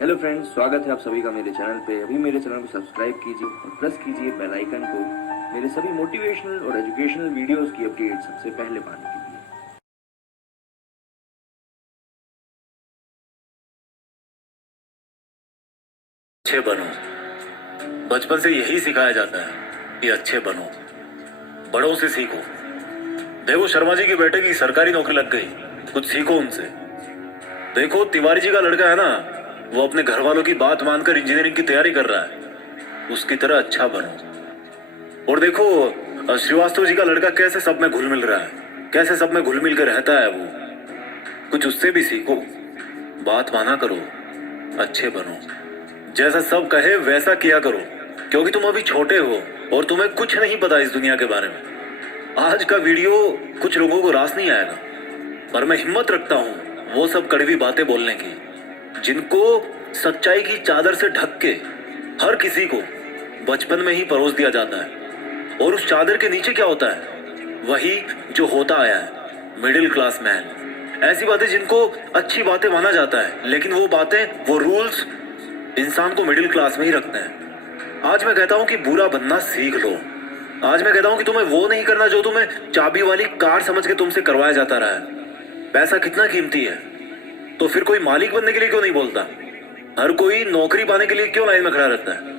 Hello friends, स्वागत है आप सभी का मेरे चैनल पे। अभी मेरे चैनल को सब्सक्राइब कीजिए और प्रेस कीजिए बेल आइकन को मेरे सभी मोटिवेशनल और एजुकेशनल वीडियोस की अपडेट सबसे पहले पाने के लिए। अच्छे बनो। बचपन से यही सिखाया जाता है कि अच्छे बनो, बड़ों से सीखो। देखो शर्मा जी के बेटे की सरकारी नौकरी लग गई, कुछ सीखो उनसे। देखो तिवारी जी का लड़का है ना, वो अपने घर वालों की बात मानकर इंजीनियरिंग की तैयारी कर रहा है, उसकी तरह अच्छा बनो। और देखो श्रीवास्तव जी का लड़का कैसे सब में घुल मिल रहा है, कैसे सब में घुल मिल कर रहता है वो, कुछ उससे भी सीखो। बात माना करो, अच्छे बनो, जैसा सब कहे वैसा किया करो, क्योंकि तुम अभी छोटे हो और तुम्हें कुछ नहीं पता इस दुनिया के बारे में। आज का वीडियो कुछ लोगों को रास नहीं आएगा, पर मैं हिम्मत रखता हूं वो सब कड़वी बातें बोलने की, जिनको सच्चाई की चादर से ढक के हर किसी को बचपन में ही परोस दिया जाता है। और उस चादर के नीचे क्या होता है? वही जो होता आया है, मिडिल क्लास मैन। ऐसी बातें जिनको अच्छी बातें माना जाता है, लेकिन वो बातें, वो रूल्स इंसान को मिडिल क्लास में ही रखते हैं। आज मैं कहता हूं कि बुरा बनना सीख लो। आज मैं कहता हूं कि तुम्हें वो नहीं करना जो तुम्हें चाबी वाली कार समझ के तुमसे करवाया जाता रहा है। पैसा कितना कीमती है, तो फिर कोई मालिक बनने के लिए क्यों नहीं बोलता? हर कोई नौकरी पाने के लिए क्यों लाइन में खड़ा रहता है?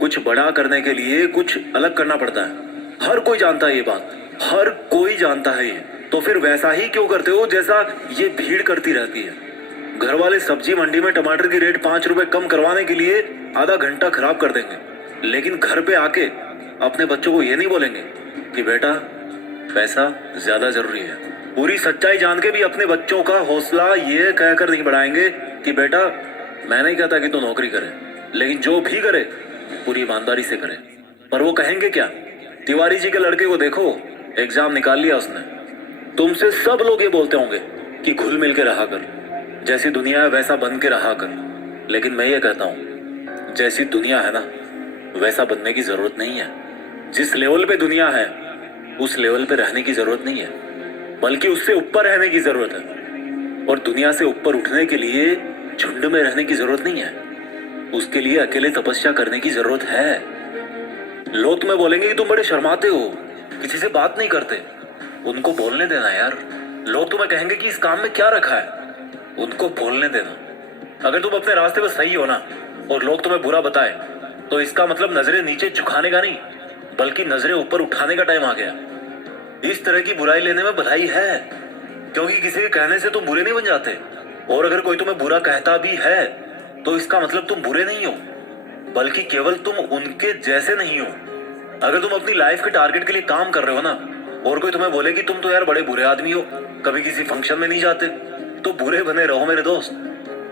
कुछ बड़ा करने के लिए कुछ अलग करना पड़ता है। हर कोई जानता है ये बात, हर कोई जानता है ये। तो फिर वैसा ही क्यों करते हो जैसा ये भीड़ करती रहती है? घर वाले सब्जी मंडी में टमाटर की रेट 5 रुपए कम करवाने के लिए आधा घंटा खराब कर देंगे, लेकिन घर पे आके अपने बच्चों को ये नहीं बोलेंगे कि बेटा पैसा ज्यादा जरूरी है। पूरी सच्चाई जान के भी अपने बच्चों का हौसला ये कहकर नहीं बढ़ाएंगे कि बेटा मैं नहीं कहता कि तू नौकरी करे, लेकिन जो भी करे पूरी ईमानदारी से करे। पर वो कहेंगे क्या? तिवारी जी के लड़के को देखो, एग्जाम निकाल लिया उसने। तुमसे सब लोग ये बोलते होंगे कि घुल मिल के रहा कर, जैसी दुनिया है वैसा बन के रहा कर। लेकिन मैं ये कहता हूं, जैसी दुनिया है ना वैसा बनने की जरूरत नहीं है। जिस लेवल पे दुनिया है उस लेवल पे रहने की जरूरत नहीं है, बल्कि उससे ऊपर रहने की जरूरत है। और दुनिया से ऊपर उठने के लिए झुंड में रहने की जरूरत नहीं है, उसके लिए अकेले तपस्या करने की जरूरत है। लोग तुम्हें बोलेंगे कि तुम बड़े शर्माते हो, किसी से बात नहीं करते। उनको बोलने देना यार। लोग तुम्हें कहेंगे कि इस काम में क्या रखा है, उनको बोलने देना। अगर तुम अपने रास्ते पर सही हो ना और लोग तुम्हें बुरा बताए, तो इसका मतलब नजरें नीचे झुकाने का नहीं, बल्कि नजरें ऊपर उठाने का टाइम आ गया। इस तरह की बुराई लेने में भलाई है, क्योंकि किसी के कहने से तुम बुरे नहीं बन जाते। और अगर कोई तुम्हें बुरा कहता भी है तो इसका मतलब तुम बुरे नहीं हो, बल्कि केवल तुम उनके जैसे नहीं हो। अगर तुम अपनी लाइफ के टारगेट के लिए काम कर रहे हो ना, और कोई तुम्हें बोले कि तुम तो यार बड़े बुरे आदमी हो, कभी किसी फंक्शन में नहीं जाते, तो बुरे बने रहो मेरे दोस्त।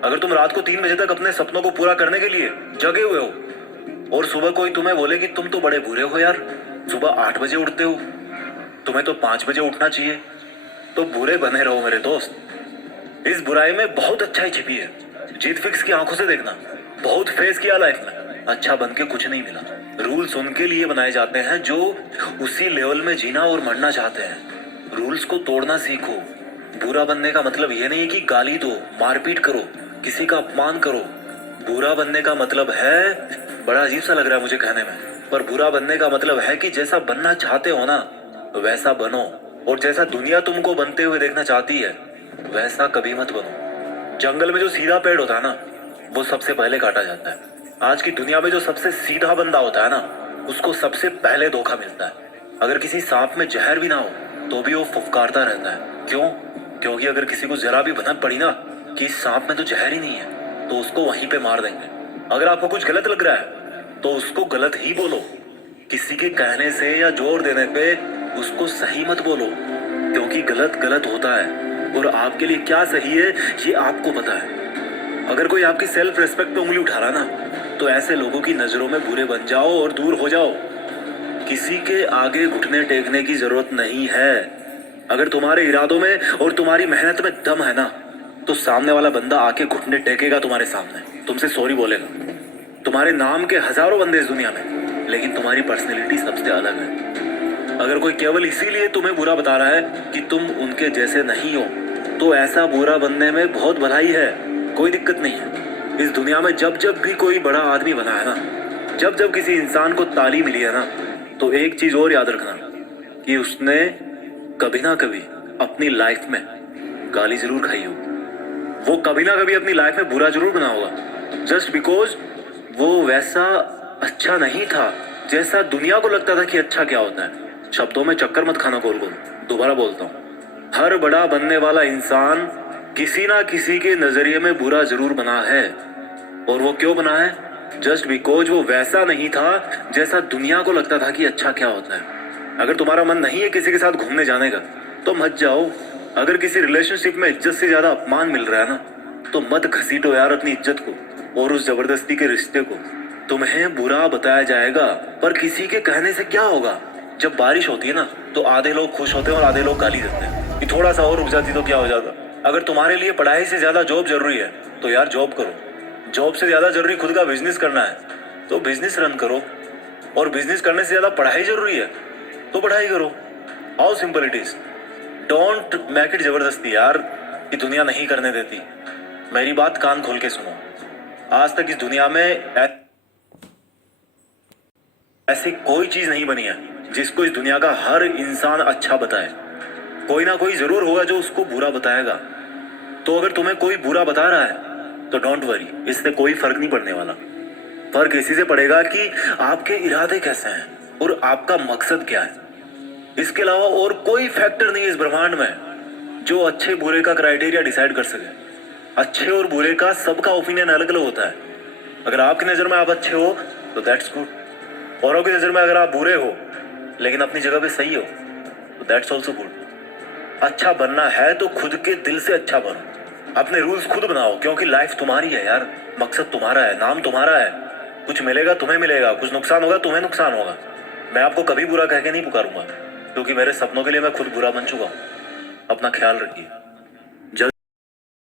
अगर तुम रात को 3 बजे तक अपने सपनों को पूरा करने के लिए जगे हुए हो और सुबह कोई तुम्हें बोले कि तुम तो बड़े बुरे हो यार, सुबह 8 बजे उठते हो, तुम्हें तो 5 बजे उठना चाहिए, तो बुरे बने रहो मेरे दोस्त। इस बुराई में बहुत अच्छाई छिपी है। जीत फिक्स की आंखों से देखना। बहुत फेस किया लाइफ में, अच्छा बन के कुछ नहीं मिला। रूल्स उनके लिए बनाए जाते हैं जो उसी लेवल में जीना और मरना चाहते हैं। रूल्स को तोड़ना सीखो। बुरा बनने का मतलब ये नहीं कि गाली दो, मारपीट करो, किसी का अपमान करो। बुरा बनने का मतलब है, बड़ा अजीब सा लग रहा है मुझे कहने में, पर बुरा बनने का मतलब है कि जैसा बनना चाहते हो ना वैसा बनो, और जैसा दुनिया तुमको बनते हुए देखना चाहती है वैसा कभी मत बनो। जंगल में जो सीधा पेड़ होता है ना वो सबसे पहले काटा जाता है। आज की दुनिया में जो सबसे सीधा बंदा होता है ना उसको सबसे पहले धोखा मिलता है। अगर किसी सांप में जहर भी ना हो तो भी वो फुफकारता रहता है। क्यों? क्योंकि अगर किसी को जरा भी भनक पड़ी ना कि इस सांप में तो जहर ही नहीं है, तो उसको वहीं पे मार देंगे। अगर आपको कुछ गलत लग रहा है तो उसको गलत ही बोलो। किसी के कहने से या जोर देने पे उसको सही मत बोलो, क्योंकि गलत गलत होता है और आपके लिए क्या सही है ये आपको पता है। अगर कोई आपकी सेल्फ रिस्पेक्ट पे उंगली उठा रहा ना, तो ऐसे लोगों की नजरों में बुरे बन जाओ और दूर हो जाओ। किसी के आगे घुटने टेकने की जरूरत नहीं है। अगर तुम्हारे इरादों में और तुम्हारी मेहनत में दम है ना, तो सामने वाला बंदा आके घुटने टेकेगा तुम्हारे सामने, तुमसे सॉरी बोलेगा। तुम्हारे नाम के हजारों बंदे इस दुनिया में, लेकिन तुम्हारी पर्सनैलिटी सबसे अलग है। अगर कोई केवल इसीलिए तुम्हें बुरा बता रहा है कि तुम उनके जैसे नहीं हो, तो ऐसा बुरा बनने में बहुत भलाई है, कोई दिक्कत नहीं है। इस दुनिया में जब जब भी कोई बड़ा आदमी बना है ना, जब जब किसी इंसान को ताली मिली है ना, तो एक चीज और याद रखना कि उसने कभी ना कभी अपनी लाइफ में गाली जरूर खाई हो। वो कभी ना कभी अपनी लाइफ में बुरा जरूर बना होगा, जस्ट बिकॉज वो वैसा अच्छा नहीं था जैसा दुनिया को लगता था कि अच्छा क्या होता है। शब्दों में चक्कर मत खाना गोल गोल। दोबारा बोलता हूँ, हर बड़ा बनने वाला इंसान किसी ना किसी के नजरिए में बुरा जरूर बना है। और वो क्यों बना है? जस्ट बिकॉज वो वैसा नहीं था जैसा दुनिया को लगता था कि अच्छा क्या होता है। अगर तुम्हारा मन नहीं है किसी के साथ घूमने जाने का तो मत जाओ। अगर किसी रिलेशनशिप में इज्जत से ज्यादा अपमान मिल रहा है ना, तो मत घसीटो यार अपनी इज्जत को और उस जबरदस्ती के रिश्ते को। तुम्हें बुरा बताया जाएगा, पर किसी के कहने से क्या होगा। जब बारिश होती है ना, तो आधे लोग खुश होते हैं और आधे लोग गाली देते हैं कि थोड़ा सा और रुक जाती तो क्या हो जाता। अगर तुम्हारे लिए पढ़ाई से ज्यादा जॉब जरूरी है तो यार जॉब करो। जॉब से ज्यादा जरूरी खुद का बिजनेस करना है तो बिजनेस रन करो। और बिजनेस करने से ज्यादा पढ़ाई जरूरी है तो पढ़ाई करो। How simple it is. Don't make it जबरदस्ती यार, कि दुनिया नहीं करने देती। मेरी बात कान खोल के सुनो। आज तक इस दुनिया में ऐसी कोई चीज नहीं बनी है जिसको इस दुनिया का हर इंसान अच्छा बताए। कोई ना कोई जरूर होगा जो उसको बुरा बताएगा। तो अगर तुम्हें कोई बुरा बता रहा है तो डोंट वरी, इससे कोई फर्क नहीं पड़ने वाला। फर्क इसी से पड़ेगा कि आपके इरादे कैसे हैं और आपका मकसद क्या है। इसके अलावा और कोई फैक्टर नहीं है इस ब्रह्मांड में जो अच्छे बुरे का क्राइटेरिया डिसाइड कर सके। अच्छे और बुरे का सबका ओपिनियन अलग अलग होता है। अगर आपकी नजर में आप अच्छे हो तो दैट्स गुड, औरों की नजर में अगर आप बुरे हो लेकिन अपनी जगह पे सही हो तो दैट्स ऑल्सो गुड। अच्छा बनना है तो खुद के दिल से अच्छा बनो। अपने रूल्स खुद बनाओ, क्योंकि लाइफ तुम्हारी है यार। मकसद तुम्हारा है, नाम तुम्हारा है। कुछ मिलेगा तुम्हें मिलेगा, कुछ नुकसान होगा तुम्हें नुकसान होगा। मैं आपको कभी बुरा कह के नहीं पुकारूंगा, क्योंकि मेरे सपनों के लिए मैं खुद बुरा बन चुका हूं। अपना ख्याल रखिए।